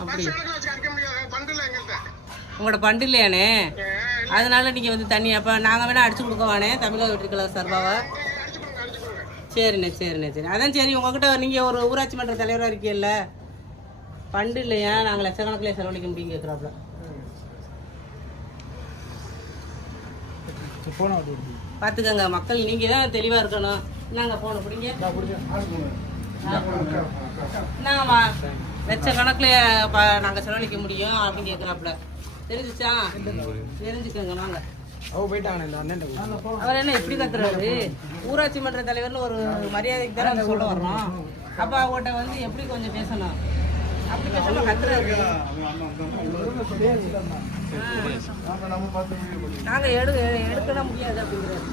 அப்படி. உங்களோட பண்டு இல்லையானே அதனால நீங்கள் வந்து தண்ணி அப்போ நாங்கள் வேணால் அடிச்சு கொடுக்கவானே தமிழக வெற்றி கழக சார்பாக. சரிண்ணே சரிண்ணே சரி அதான் சரி உங்ககிட்ட நீங்கள் ஒரு ஊராட்சி மன்ற தலைவராக இருக்கீல்ல பண்டு இல்லையா? நாங்கள் லட்சக்கணக்கில் செலவழிக்க முடியும் கேட்குறாப்புல பார்த்துக்கங்க மக்கள் நீங்கள் தான் தெளிவாக இருக்கணும். நாங்கள் போன பிடிங்க. என்னங்கம்மா லட்சக்கணக்கில் ப நாங்கள் செலவழிக்க முடியும் அப்படின்னு கேட்குறாப்புல தெரிஞ்சுச்சா? தெரிஞ்சுக்கோங்க வாங்க. அவ போயிட்டாங்க இந்த அண்ணன் அவர் என்ன இப்படி கத்துறாரு? ஊராட்சி மன்ற தலைவர்னு ஒரு மரியாதைக்கு தானே சொல்ல வர்றோம். அப்போ அவங்ககிட்ட வந்து எப்படி கொஞ்சம் பேசணும்? அப்படி பேசாம கத்துறாரு. நாங்கள் எடு எடுக்கணும் முடியாது அப்படிங்கிறாரு.